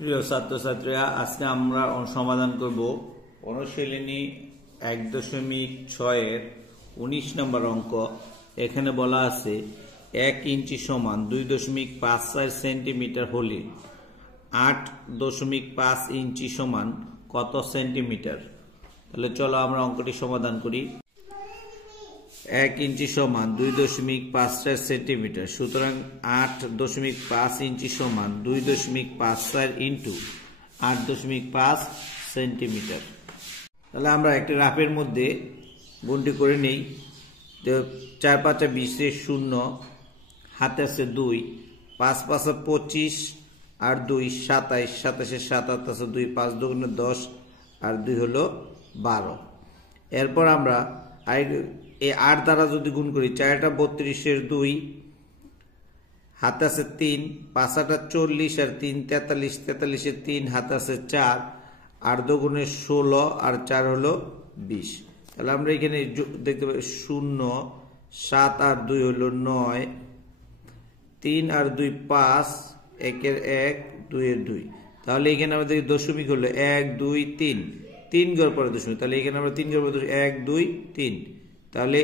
প্রিয় ছাত্রছাত্রীরা, আজকে আমরা সমাধান করব অনুশীলনী 1.6 এর 19 নম্বর অঙ্ক। এখানে বলা আছে 1 ইঞ্চি সমান 2.54 সেন্টিমিটার হলে 8.5 ইঞ্চি সমান কত সেন্টিমিটার। তাহলে চলো আমরা অঙ্কটি সমাধান করি। 1 ইঞ্চি সমান 2.54 সেন্টিমিটার, সুতরাং 8.5 ইঞ্চি সমান 2.54 ইন্টু 8.5 সেন্টিমিটার। তাহলে আমরা একটা রাফের মধ্যে গুণটি করে নেই। 4 5 20 শূন্য, হাতে আছে 2, 5 5 25 আর 2 27, 27 7 8 আছে 2, 5 2 10 আর 2 হলো 12। এরপর আমরা এই 8 দ্বারা যদি গুণ করি, 4 32 এর 2, হাতে আছে 3, 5 40 আর 3 43, 43 এর 3, হাতে আছে 4, 8 2 16 আর 4 হলো 20। তাহলে আমরা এখানে দেখতে পাই 0, 7 আর 2 হলো 9, 3 আর 2 5, 1 এর 1, 2 এর 2। তাহলে এখানে আমাদের দশমিক হলো 1 2 3, 3 ঘর পরে দশমিক। তাহলে এখানে আমরা 3 ঘর পরে 1 2 3। তাহলে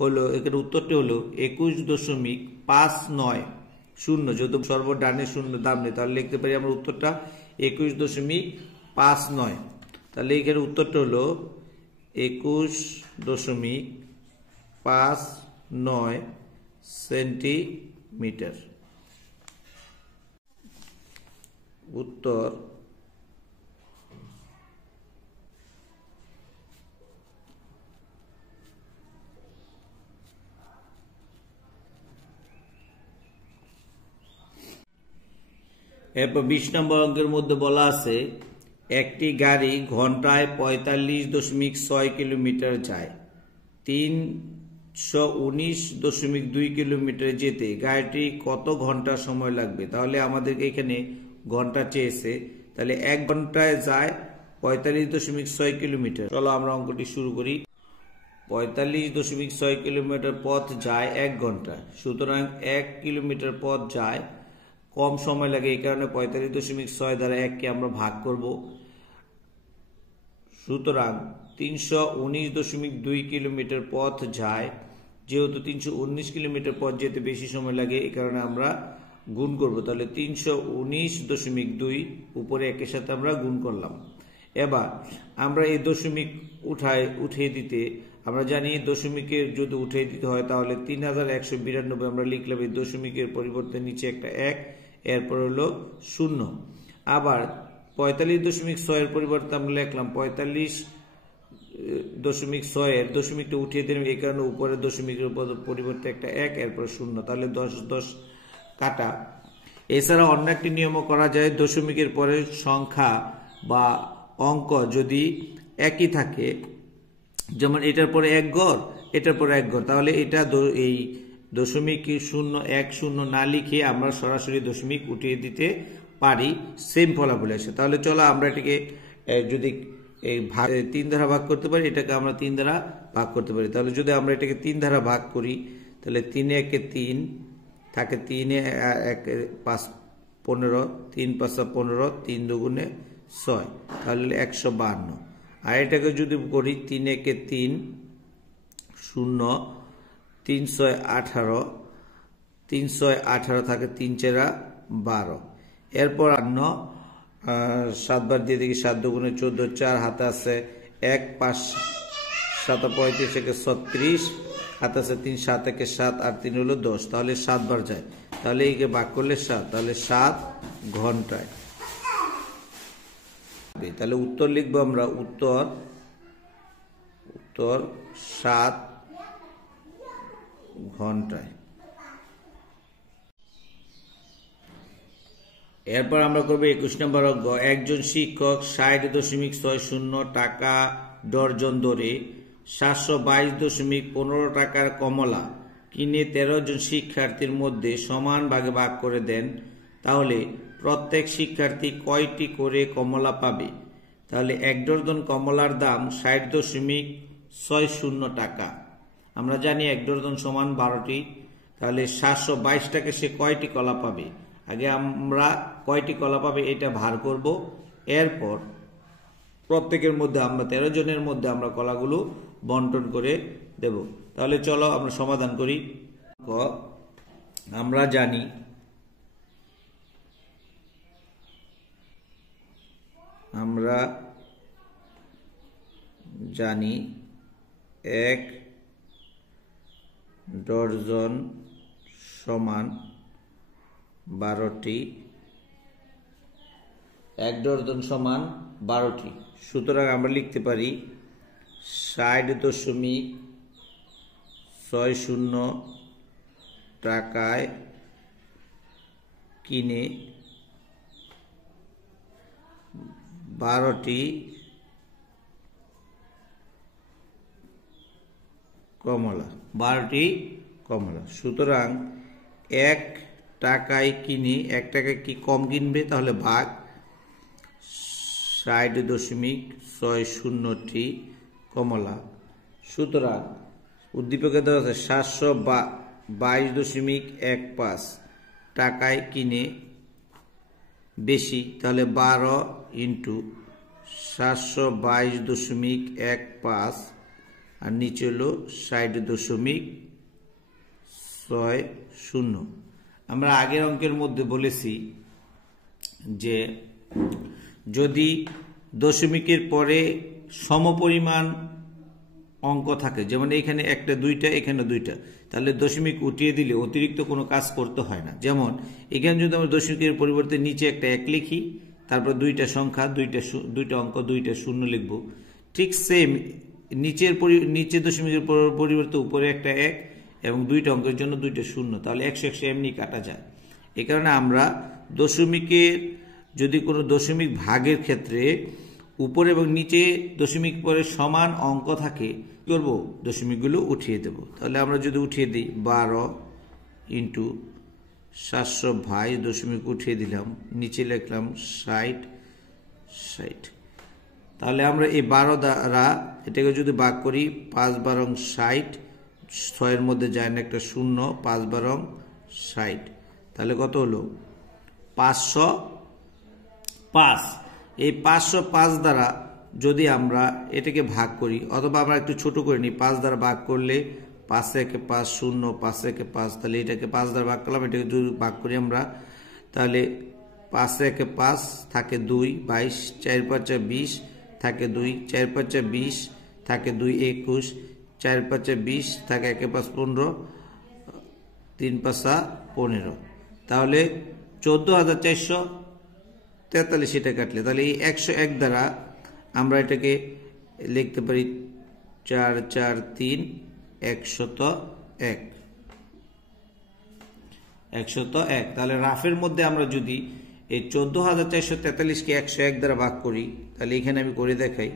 হলো এখানে উত্তরটি হলো 21.59 যেহেতু সর্বডানে শূন্য দাম নেই, তাহলে লিখতে পারি আমরা উত্তরটা 21.59। তাহলে এখানে উত্তরটা হলো 21.59 সেন্টিমিটার। উত্তর এরপর 20 নম্বর অঙ্কের মধ্যে বলা আছে একটি গাড়ি ঘন্টায় 45.6 কিলোমিটার যায়। 319.2 কিলোমিটার যেতে গাড়িটি কত ঘন্টা সময় লাগবে। তাহলে আমাদেরকে এখানে ঘন্টা চেয়েছে, তাহলে 1 ঘন্টায় যায় 45.6 কিলোমিটার। চলো আমরা অঙ্কটি শুরু করি। 45.6 কিলোমিটার পথ যায় 1 ঘন্টা, সুতরাং 1 কিলোমিটার পথ যায় কম সময় লাগে, এই কারণে 45.6 দ্বারা 1কে আমরা ভাগ করব। সুতরাং 319.2 কিলোমিটার পথ যায়, যেহেতু 319 কিলোমিটার পথ যেতে বেশি সময় লাগে, এই কারণে আমরা গুণ করব। তাহলে 319.2 উপরে 1-এর সাথে আমরা গুণ করলাম। এবার আমরা এই দশমিক উঠিয়ে দিতে, আমরা জানি দশমিকের যদি উঠিয়ে দিতে হয় তাহলে 3192 আমরা লিখলাম। এই দশমিকের পরিবর্তে নিচে একটা 1, এরপর হলো 0। আবার 45.6 এর পরিবর্তে আমরা লিখলাম 45.6 এর দশমিকটা উঠিয়ে দিলাম, এই কারণে উপরের দশমিকের পরিবর্তে একটা 1, এরপর 0। তাহলে 10 10 কাটা। এছাড়া অন্য একটি নিয়মও করা যায়, দশমিকের পরে সংখ্যা বা অঙ্ক যদি একই থাকে, যেমন এটার পরে 1 ঘর, এটার পরে 1 ঘর, তাহলে এটা এই দশমিক 0 1 0 না লিখে আমরা সরাসরি দশমিক উঠিয়ে দিতে পারি, সেম ফলাফল আসে। তাহলে চলো আমরা এটাকে যদি এই 3 দ্বারা ভাগ করতে পারি, এটাকে আমরা 3 দ্বারা ভাগ করতে পারি। তাহলে যদি আমরা এটাকে 3 দ্বারা ভাগ করি, তাহলে 3 1 3 থাকে, 3 1 5 15, 3 5 15, 3 2 6, তাহলে 152। আর এটাকে যদি করি 3 1 3 0, 3 6 18, 3 6 18 থাকে, 3 4 12। এরপর 7 বার দিয়ে দেখি, 7 2 14, 4 হাতে আছে 1, 5 7 35 একে 36, হাতে আছে 3, 7 একে 7 আর 3 হলো 10। তাহলে 7 বার যায়, তাহলে একে ভাগ করলে 7, তাহলে 7 ঘন্টায়। তাহলে উত্তর লিখবো আমরা, উত্তর 7 ঘন্টায়। এরপর আমরা করবো 21 নম্বর অঙ্ক। একজন শিক্ষক 60.60 টাকা ডর্জন দরে 722.15 টাকার কমলা কিনে 13 জন শিক্ষার্থীর মধ্যে সমান ভাগে ভাগ করে দেন, তাহলে প্রত্যেক শিক্ষার্থী কয়টি করে কমলা পাবে। তাহলে 1 ডর্জন কমলার দাম 60.60 টাকা। আমরা জানি 1 ডর্জন সমান 12টি, তাহলে 722 টাকা সে কয়টি কলা পাবে। আগে আমরা কয়টি কলা পাবে এটা ভার করব, এরপর প্রত্যেকের মধ্যে আমরা 13 জনের মধ্যে আমরা কলাগুলো বন্টন করে দেব। তাহলে চলো আমরা সমাধান করি। আমরা জানি 1 ডজন সমান 12টি, 1 ডজন সমান 12টি। সুতরাং আমরা লিখতে পারি 60.60 টাকায় কিনে 12টি কমলা। সুতরাং 1 টাকায় কিনে 1 টাকায় কি কম কিনবে, তাহলে ভাগ 60.60টি কমলা। সুতরাং উদ্দীপকে দেওয়া আছে 722.15 টাকায় কিনে বেশি, তাহলে 12 × 722.15 আর নিচে হলো 60.60। আমরা আগের অঙ্কের মধ্যে বলেছি যে যদি দশমিকের পরে সমপরিমাণ অঙ্ক থাকে, যেমন এখানে একটা 2টা এখানে 2টা, তাহলে দশমিক উঠিয়ে দিলে অতিরিক্ত কোনো কাজ করতে হয় না। যেমন এখানে যদি আমরা দশমিকের পরিবর্তে নিচে একটা 1 লিখি, তারপর 2টা সংখ্যা 2টা অঙ্ক 2টা শূন্য লিখব, ঠিক সেম নিচে দশমিকের পরিবর্তে উপরে একটা 1 এবং 2টা অঙ্কের জন্য 2টা শূন্য, তাহলে 100 এমনি কাটা যায়। এই কারণে আমরা দশমিকের যদি কোনো দশমিক ভাগের ক্ষেত্রে উপরে এবং নিচে দশমিক পরে সমান অঙ্ক থাকে, কি করব, দশমিকগুলো উঠিয়ে দেব। তাহলে আমরা যদি উঠিয়ে দিই 12 × 722 দশমিক উঠিয়ে দিলাম, নিচে লিখলাম 60। তাহলে আমরা এই 12 দ্বারা এটাকে যদি ভাগ করি, 5 × 60, 6-এর মধ্যে যায় না একটা শূন্য, 5 × 60, তাহলে কত হলো 505। এই 505 দ্বারা যদি আমরা এটাকে ভাগ করি, অথবা আমরা একটু ছোট করে নিই, 5 দ্বারা ভাগ করলে 5 একে 5 0, 5 একে 5, তাহলে এটাকে 5 দ্বারা ভাগ করলাম, এটাকে যদি ভাগ করি আমরা, তাহলে 5 একে 5 থাকে 2, 22, 4 × 5 = 20 থাকে 2, 4 × 5 = 20 থাকে 2, 21, 4 × 5 = 20 থাকে 1 × 5 = 15, 3 × 5 = 15, তাহলে 14,443 এটা কাটলে, তাহলে এই 101 দ্বারা আমরা এটাকে লিখতে পারি 4 4 3 101। তাহলে রাফের মধ্যে আমরা যদি এই 14,443কে 101 দ্বারা ভাগ করি, তাহলে এখানে আমি করে দেখাই,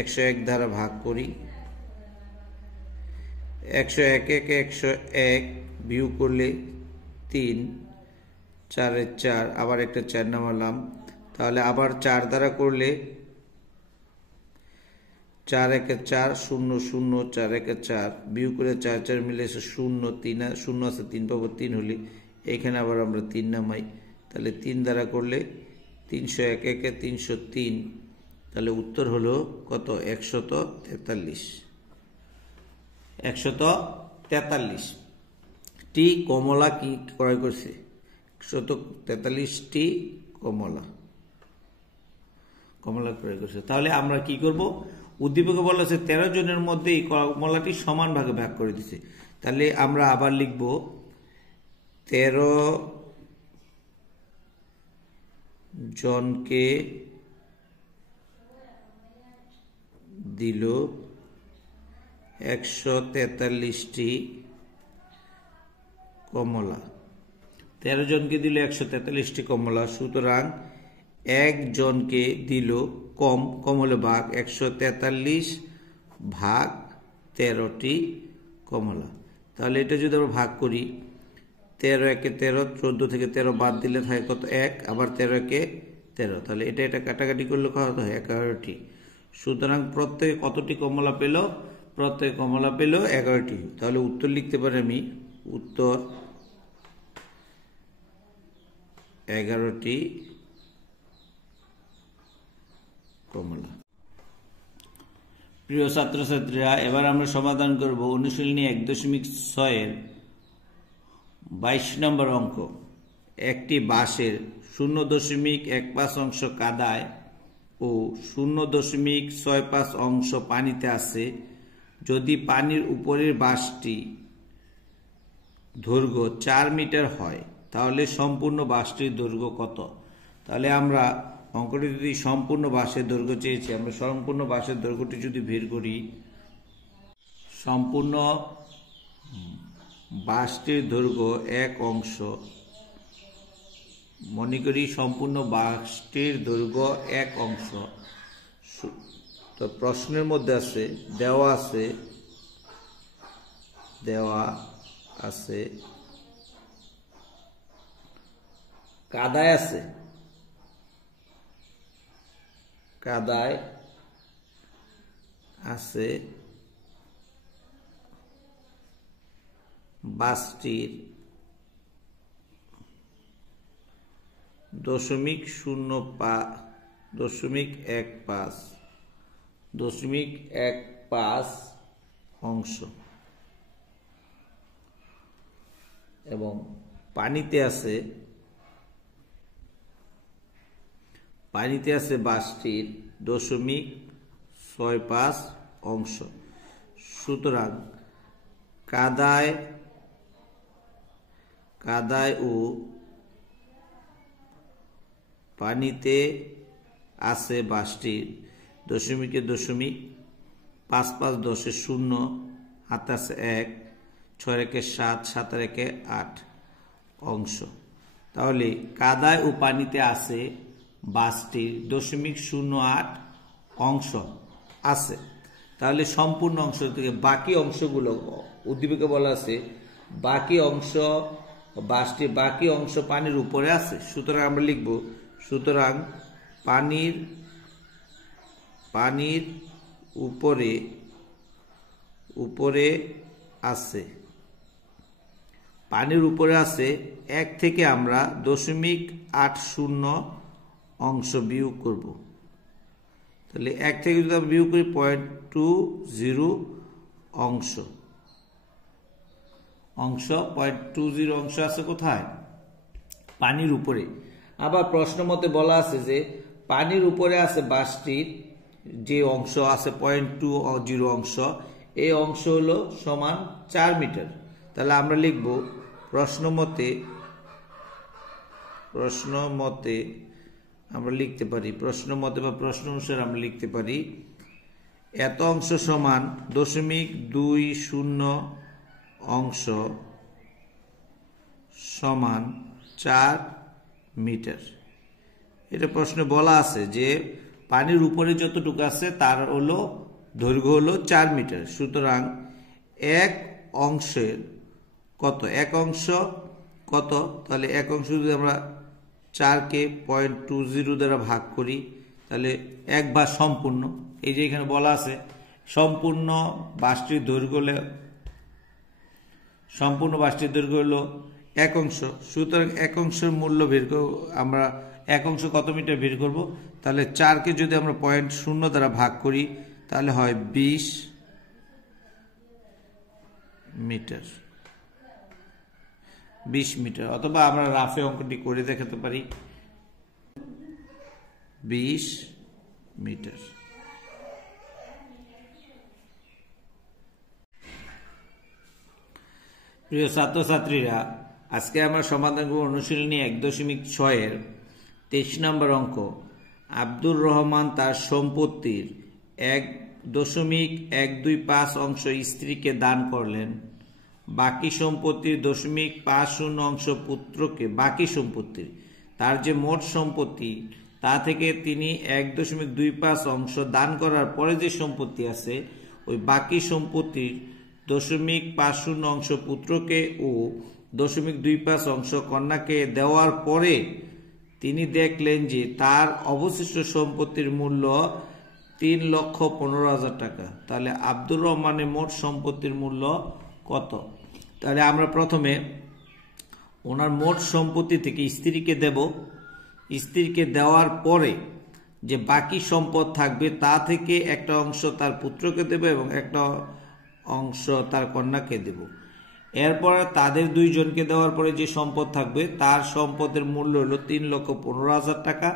101 দ্বারা ভাগ করি, 101 একে 101 বিয়োগ করলে 3, 4 এ 4, আবার একটা 4 নামালাম, তাহলে আবার 4 দ্বারা করলে 4 একে 4 0 0, 4 একে 4 বিয়োগ করে 4 4 মিলে 0, 3 0 আছে 3 পাবো 3 হলে এখানে আবার আমরা 3 নামাই, তাহলে 3 দ্বারা করলে 301 একে 303, তাহলে উত্তর হলো কত, 143টি কমলা কি ক্রয় করছে, 143টি কমলা ক্রয় করছে। তাহলে আমরা কি করব, উদ্দীপকে বলা আছে 13 জনের মধ্যে এই কমলাটি সমান ভাগে ভাগ করে দিছে, তাহলে আমরা আবার লিখব 13 জনকে দিল 143টি কমলা, 13 জনকে দিল 143টি কমলা। সুতরাং 1 জনকে দিল কম হলে ভাগ 143 ভাগ 13টি কমলা। তাহলে এটা যদি আমরা ভাগ করি, 13 একে 13, 14 থেকে 13 বাদ দিলে থাকে কত, 1, আবার 13 একে 13, তাহলে এটা কাটাকাটি করলে কত হয়, 11টি। সুতরাং প্রত্যেকে কতটি কমলা পেল, প্রত্যেকে কমলা পেল 11টি। তাহলে উত্তর লিখতে পারি আমি, উত্তর 11টি কমলা। প্রিয় ছাত্রছাত্রীরা, এবার আমরা সমাধান করব অনুশীলনী 1.6 এর 22 নম্বর অঙ্ক। একটি বাঁশের 0.15 অংশ কাদায় ও 0.65 অংশ পানিতে আছে। যদি পানির উপরের বাঁশটি দৈর্ঘ্য 4 মিটার হয় তাহলে সম্পূর্ণ বাঁশটির দৈর্ঘ্য কত? তাহলে আমরা অঙ্কটি যদি সম্পূর্ণ বাঁশের দৈর্ঘ্য চেয়েছি, আমরা সম্পূর্ণ বাঁশের দৈর্ঘ্যটি যদি বের করি, সম্পূর্ণ বাঁশটির দৈর্ঘ্য 1 অংশ, মনে করি সম্পূর্ণ বাঁশটির দৈর্ঘ্য 1 অংশ। তো প্রশ্নের মধ্যে আছে, দেওয়া আছে কাদায় আছে বাঁশটির 0.15 অংশ এবং পানিতে আছে বাঁশটির 0.65 অংশ। সুতরাং কাদায় ও পানিতে আছে বাঁশটির 0.55 10 0 হাতে আছে 1 6 রেখে 7 7 রেখে 8 অংশ। তাহলে কাদায় ও পানিতে আছে বাঁশটির 0.08 অংশ আছে। তাহলে সম্পূর্ণ অংশ থেকে বাকি অংশগুলো উদ্দীপকে বলা আছে বাকি অংশ, বাঁশটির বাকি অংশ পানির উপরে আছে। সুতরাং আমরা লিখব, সুতরাং পানির উপরে আছে। পানির উপরে আছে 1 থেকে আমরা 0.80 অংশ বিয়োগ করব। তাহলে 1 থেকে যদি আমরা বিয়োগ করি 0.20 অংশ 0.20 অংশ আছে কোথায়? পানির উপরে। আবার প্রশ্ন মতে বলা আছে যে পানির উপরে আছে বাঁশটির যে অংশ আছে 0.20 অংশ, এই অংশ হলো সমান 4 মিটার। তাহলে আমরা লিখব প্রশ্ন মতে আমরা লিখতে পারি, প্রশ্ন মতে বা প্রশ্ন অনুসারে আমরা লিখতে পারি এত অংশ সমান 0.20 অংশ সমান 4 মিটার। এটা প্রশ্নে বলা আছে যে পানির উপরে যতটুকু আছে তার হলো দৈর্ঘ্য হলো 4 মিটার। সুতরাং 1 অংশের কত? 1 অংশ কত? তাহলে 1 অংশ যদি আমরা 4কে 0.20 দ্বারা ভাগ করি তাহলে 1 ভাগ সম্পূর্ণ। এই যে এখানে বলা আছে সম্পূর্ণ বাঁশটির দৈর্ঘ্য হলো 1 অংশ। সুতরাং 1 অংশের মূল্য বের করব আমরা, 1 অংশ কত মিটার বের করব? তাহলে 4কে যদি আমরা 0.0 দ্বারা ভাগ করি তাহলে হয় 20 মিটার। 20 মিটার, অথবা আমরা রাফে অঙ্কটি করে দেখাতে পারি 20 মিটার। প্রিয় ছাত্রছাত্রীরা, আজকে আমরা সমাধান করব অনুশীলনী 1.6 এর 23 নম্বর অঙ্ক। আব্দুর রহমান তার সম্পত্তির 1.125 অংশ স্ত্রীকে দান করলেন। বাকি সম্পত্তির 0.50 অংশ পুত্রকে। বাকি সম্পত্তির তার যে মোট সম্পত্তি তা থেকে তিনি 1.25 অংশ দান করার পরে যে সম্পত্তি আছে ওই বাকি সম্পত্তির 0.50 অংশ পুত্রকে ও 0.25 অংশ কন্যাকে দেওয়ার পরে তিনি দেখলেন যে তার অবশিষ্ট সম্পত্তির মূল্য 3,15,000 টাকা। তাহলে আব্দুর রহমানের মোট সম্পত্তির মূল্য কত? তাহলে আমরা প্রথমে ওনার মোট সম্পত্তি থেকে স্ত্রীকে দেব, স্ত্রীকে দেওয়ার পরে যে বাকি সম্পদ থাকবে তা থেকে একটা অংশ তার পুত্রকে দেব এবং একটা অংশ তার কন্যাকে দেব। এরপরে তাদের দুইজনকে দেওয়ার পরে যে সম্পদ থাকবে তার সম্পদের মূল্য হলো 3,15,000 টাকা।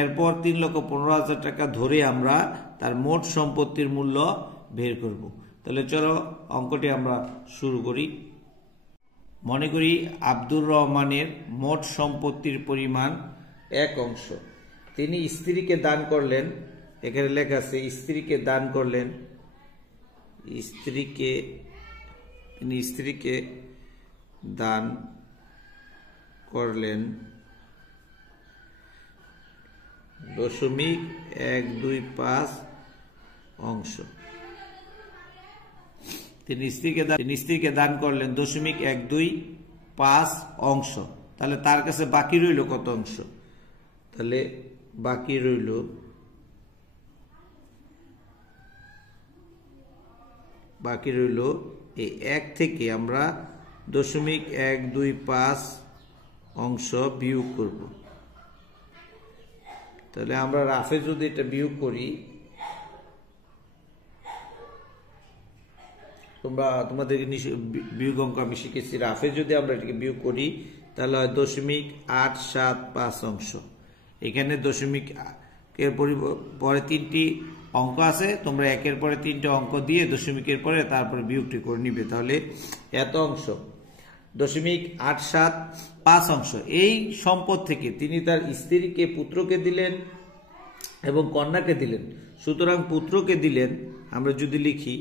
এরপর 3,15,000 টাকা ধরে আমরা তার মোট সম্পত্তির মূল্য বের করব। তাহলে চলো অঙ্কটি আমরা শুরু করি। মনে করি আব্দুর রহমানের মোট সম্পত্তির পরিমাণ 1 অংশ। তিনি স্ত্রীকে দান করলেন, এখানে লেখা আছে স্ত্রীকে দান করলেন, তিনি স্ত্রীকে দান করলেন 0.125 অংশ। তিনি স্ত্রীকে দান করলেন 0.125 অংশ। তাহলে তার কাছে বাকি রইল কত অংশ? তাহলে বাকি রইল এই 1 থেকে আমরা 0.125 অংশ বিয়োগ করব। তাহলে আমরা রাফে যদি এটা বিয়োগ করি, তোমাদেরকে বিয়োগ অঙ্ক আমি শিখেছি, রাফে যদি আমরা এটাকে বিয়োগ করি তাহলে হয় 0.875 অংশ। এখানে দশমিকের পরে 3টি অঙ্ক আছে, তোমরা 1-এর পরে 3টে অঙ্ক দিয়ে দশমিকের পরে তারপরে বিয়োগটি করে নিবে। তাহলে এত অংশ 0.875 অংশ। এই সম্পদ থেকে তিনি তার স্ত্রীকে, পুত্রকে দিলেন এবং কন্যাকে দিলেন। সুতরাং পুত্রকে দিলেন, আমরা যদি লিখি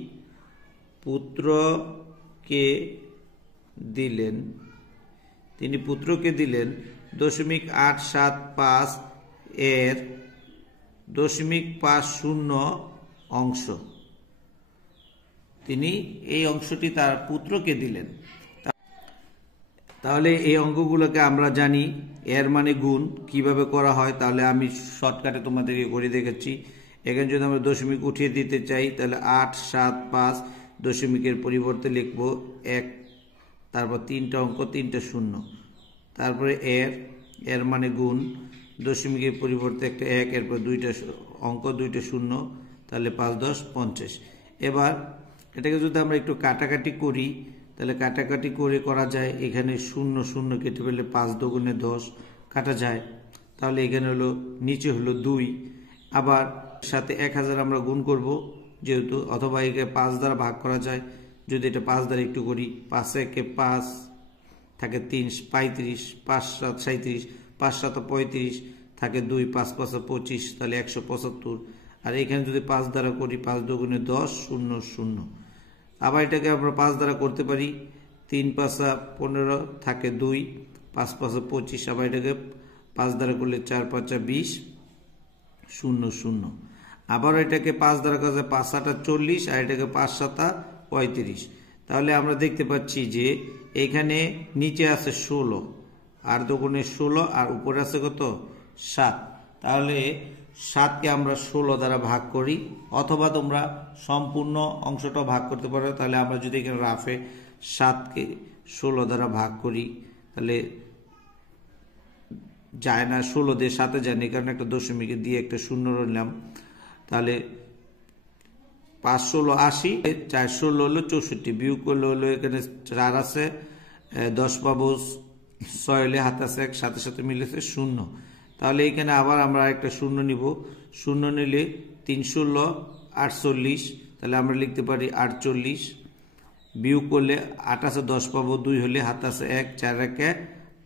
পুত্রকে দিলেন, তিনি পুত্রকে দিলেন 0.875 এর 0.50 অংশ। তিনি এই অংশটি তার পুত্রকে দিলেন। তাহলে এই অঙ্কগুলোকে আমরা জানি এর মানে গুণ কিভাবে করা হয়। তাহলে আমি শর্টকাটে তোমাদেরকে করে দেখাচ্ছি। এখানে যদি আমরা দশমিক উঠিয়ে দিতে চাই তাহলে 875 দশমিকের পরিবর্তে লিখব 1, তারপর 3টা অঙ্ক, 3টা শূন্য, তারপরে এর মানে গুণ, দশমিকের পরিবর্তে একটা 1, এরপর 2টা অঙ্ক, 2টা শূন্য, তাহলে 5 10 50। এবার এটাকে যদি আমরা একটু কাটাকাটি করি তাহলে কাটাকাটি করা যায়। এখানে 0 0 কেটে ফেলে 5 দুগুণে 10 কাটা যায়। তাহলে এখানে হলো নিচে হলো 2, আবার সাথে 1000 আমরা গুণ করব যেহেতু, অথবা একে 5 দ্বারা ভাগ করা যায়। যদি এটা 5 দ্বারা একটু করি, 5 একে 5 থাকে 3 35, 5 7 37, 5 7 35 থাকে 2, 5 5 25, তাহলে 175। আর এখানে যদি 5 দ্বারা করি 5 দুগুণে 10 0 0। আবার এটাকে আমরা 5 দ্বারা করতে পারি, 3 5 15 থাকে 2, 5 5 25। আবার এটাকে 5 দ্বারা করলে 4 5 20 0 0। আবার এটাকে 5 দ্বারা করা যায় 5 7 40, আর এটাকে 5 7 35। তাহলে আমরা দেখতে পাচ্ছি যে এখানে নিচে আছে 16, আর দুগুণে 16, আর উপরে আছে কত 7। তাহলে 7কে আমরা 16 দ্বারা ভাগ করি, অথবা তোমরা সম্পূর্ণ অংশটা ভাগ করতে পারো। তাহলে আমরা যদি এখানে রাফে 7কে 16 দ্বারা ভাগ করি তাহলে যায় না, 16 দিয়ে 7-এ যায়নি, কারণ একটা দশমিকে দিয়ে একটা শূন্য নিলাম। তাহলে 5 16 80, 4 16 হলো 64, বিয়োগ করলে হলো এখানে 4 আছে, 10 পাবো 6 হলে হাত আছে 1, সাথে সাথে মিলেছে 0। তাহলে এখানে আবার আমরা একটা শূন্য নিব, শূন্য নিলে 3 16 48, তাহলে আমরা লিখতে পারি 48। বিয়োগ করলে 8 আছে 10 পাবো 2 হলে, হাত আছে 1, 4 1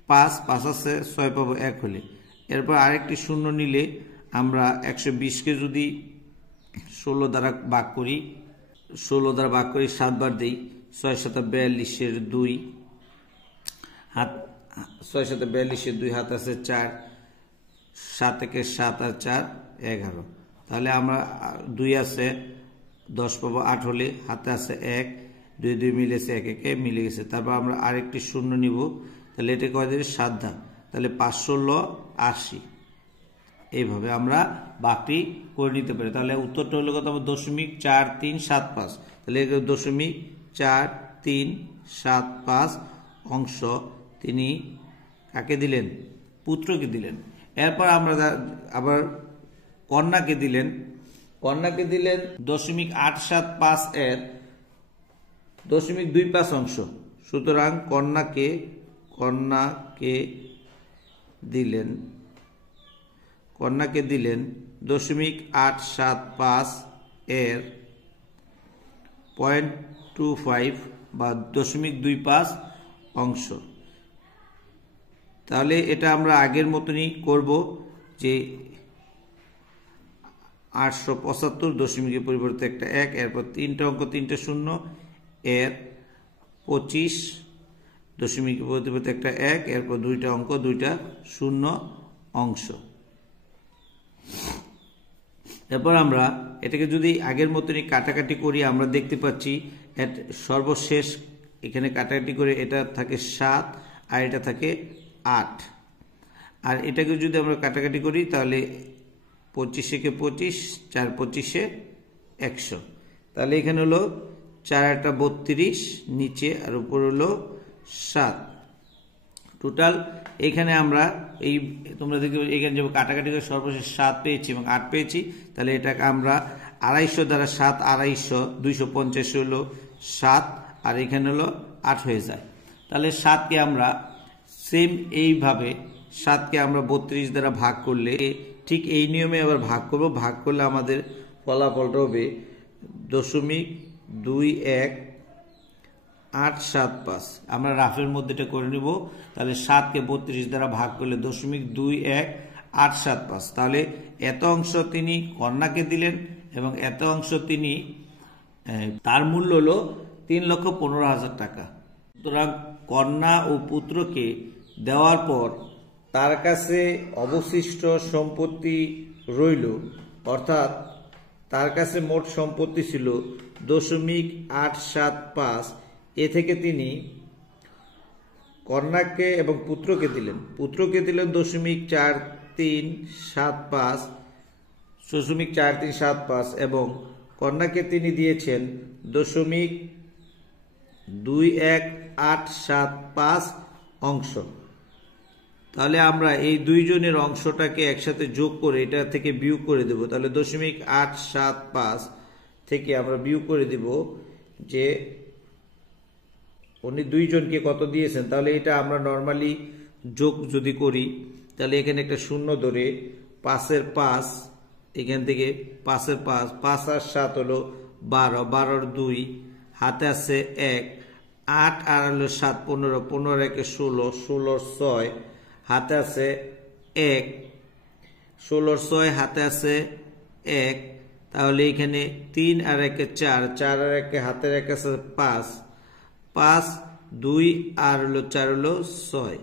5, 5 আছে 6 পাবো 1 হলে। এরপর আরেকটি শূন্য নিলে আমরা 120কে যদি 16 দ্বারা ভাগ করি, 16 দ্বারা ভাগ করি 7 বার দেই, 6 7 42 এর 2 হাত, 6 7 42 এর 2 হাত আছে 4, 7 একে 7 আর 4 11। তাহলে আমরা 2 আছে 10 পাবো 8 হলে, হাতে আছে 1, 2 2 মিলেছে 1 1 মিলে গেছে। তারপর আমরা আরেকটি শূন্য নিব, তাহলে এটা কয় দেবে 7 ধাপ, তাহলে 5 16 80। এইভাবে আমরা বাকি করে নিতে পারি। তাহলে উত্তরটা হলো কত? 0.4375। তাহলে 0.4375 অংশ তিনি কাকে দিলেন? পুত্রকে দিলেন। এরপর আমরা আবার কন্যাকে দিলেন। কন্যাকে দিলেন 0.875 এর 0.25 অংশ। সুতরাং কন্যাকে দিলেন 0.875 এর 0.25 বা 0.25 অংশ। তাহলে এটা আমরা আগের মতনই করব, যে 875 দশমিকের পরিবর্তে একটা 1, এরপর 3টা অঙ্ক 3টা শূন্য, এর 25 দশমিকের পরিবর্তে একটা 1, এরপর 2টা অঙ্ক 2টা শূন্য অংশ। এরপর আমরা এটাকে যদি আগের মতনই কাটাকাটি করি, আমরা দেখতে পাচ্ছি সর্বশেষ এখানে কাটাকাটি করে এটা থাকে 7 আর এটা থাকে 8। আর এটাকে যদি আমরা কাটাকাটি করি তাহলে 25 কে 25, 4 25 100। তাহলে এখানে হলো 4 8 32 নিচে, আর উপর হলো 7। টোটাল এখানে আমরা এই তোমরা দেখবে এখানে যে কাটাকাটি করে সর্বশেষ 7 পেয়েছি এবং 8 পেয়েছি। তাহলে এটাকে আমরা 250 দ্বারা 7 250, 250 হলো 7, আর এখানে হলো 8 হয়ে যায়। তাহলে 7কে আমরা সেম এইভাবে 7কে আমরা 32 দ্বারা ভাগ করলে ঠিক এই নিয়মে আবার ভাগ করব। ভাগ করলে আমাদের ফলাফলটা হবে 0.21875। আমরা রাফের মধ্যে এটা করে নিব। তাহলে 7কে 32 দ্বারা ভাগ করলে 0.21875। তাহলে এত অংশ তিনি কন্যাকে দিলেন এবং এত অংশ তিনি তার মূল্য হলো 3,15,000 টাকা। সুতরাং কন্যা ও পুত্রকে দেওয়ার পর তার কাছে অবশিষ্ট সম্পত্তি রইল, অর্থাৎ তার কাছে মোট সম্পত্তি ছিল 0.875। এ থেকে তিনি কন্যাকে এবং পুত্রকে দিলেন। পুত্রকে দিলেন 0.4375 এবং কন্যাকে তিনি দিয়েছেন 0.21875 অংশ। তাহলে আমরা এই দুইজনের অংশটাকে একসাথে যোগ করে এটা থেকে বিয়োগ করে দেব। তাহলে 0.875 থেকে আমরা বিয়োগ করে দেব যে উনি দুইজনকে কত দিয়েছেন। তাহলে এটা আমরা নর্মালি যোগ যদি করি তাহলে এখানে একটা শূন্য ধরে 5 এর 5, এখান থেকে 5 এর 5, 5 আর 7 হলো 12, 12 আর 2 হাতে আছে 1, 8 আর হলো 7 15, 15 একে 16, 16 6 হাতে আছে 1, 16 6 হাতে আছে 1। তাহলে এখানে 3 আর 1 4, 4 আর 1 হাতের 1 আছে 5, 5 2 আর হলো 4 হলো 6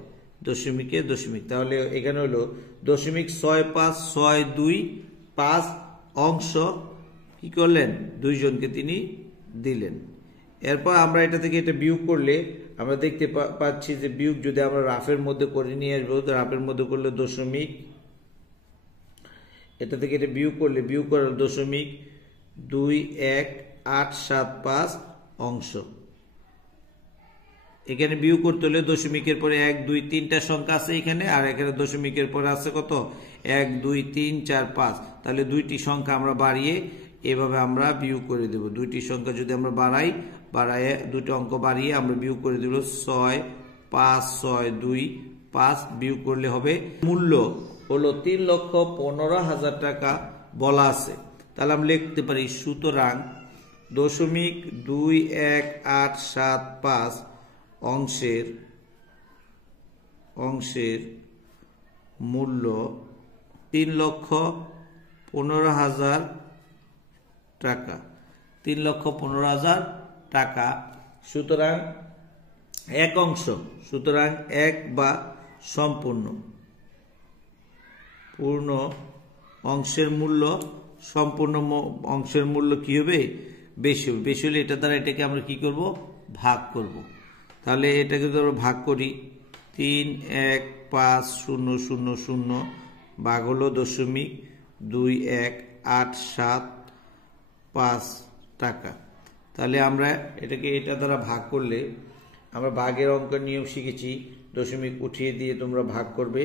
দশমিকে দশমিক। তাহলে এখানে হলো 0.6562 অংশ কি করলেন? দুইজনকে তিনি দিলেন। এরপর আমরা এটা থেকে এটা বিয়োগ করলে আমরা দেখতে পাচ্ছি যে বিয়োগ যদি আমরা রাফের মধ্যে করে নিয়ে আসবো, তো রাফের মধ্যে করলে দশমিক, এটা থেকে এটা বিয়োগ করলে বিয়োগ করার 0.21875 অংশ। এখানে বিয়োগ করতে হলে দশমিকের পরে 1 2 3টা সংখ্যা আছে এখানে, আর এখানে দশমিকের পরে আছে কত? 1 2 3 4 5। তাহলে দুইটি সংখ্যা আমরা বাড়িয়ে এভাবে আমরা বিয়োগ করে দেব। দুইটি সংখ্যা যদি আমরা বাড়ায় দুটো অঙ্ক বাড়িয়ে আমরা বিয়োগ করে দেব 6 5 6 2 5। বিয়োগ করলে হবে মূল্য হলো 3,15,000 টাকা বলা আছে। তাহলে আমরা লিখতে পারি সুতরাং 0.21875 অংশের মূল্য 3,15,000 টাকা। 3,15,000 টাকা। সুতরাং এক অংশ, সুতরাং এক বা সম্পূর্ণ অংশের মূল্য, সম্পূর্ণ অংশের মূল্য কি হবে? বেশি হবে। বেশি হলে এটা দ্বারা এটাকে আমরা কি করব? ভাগ করব। তাহলে এটাকে যদি আমরা ভাগ করি 3,1,5,0,0,0 ভাগ হলো 0.2187 টাকা। তাহলে আমরা এটাকে এটা দ্বারা ভাগ করলে আমরা ভাগের অঙ্কের নিয়ম শিখেছি দশমিক উঠিয়ে দিয়ে তোমরা ভাগ করবে।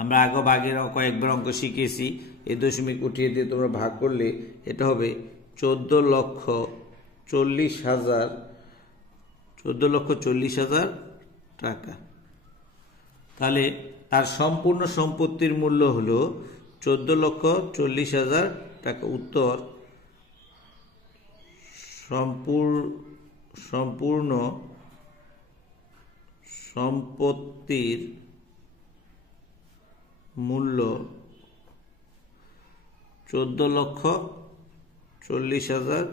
আমরা আগে ভাগের কয়েকবার অঙ্ক শিখেছি। এই দশমিক উঠিয়ে দিয়ে তোমরা ভাগ করলে এটা হবে 14,40,000 টাকা। তাহলে তার সম্পূর্ণ সম্পত্তির মূল্য হলো 14,40,000 টাকা। উত্তর সম্পূর্ণ সম্পত্তির মূল্য 14,40,000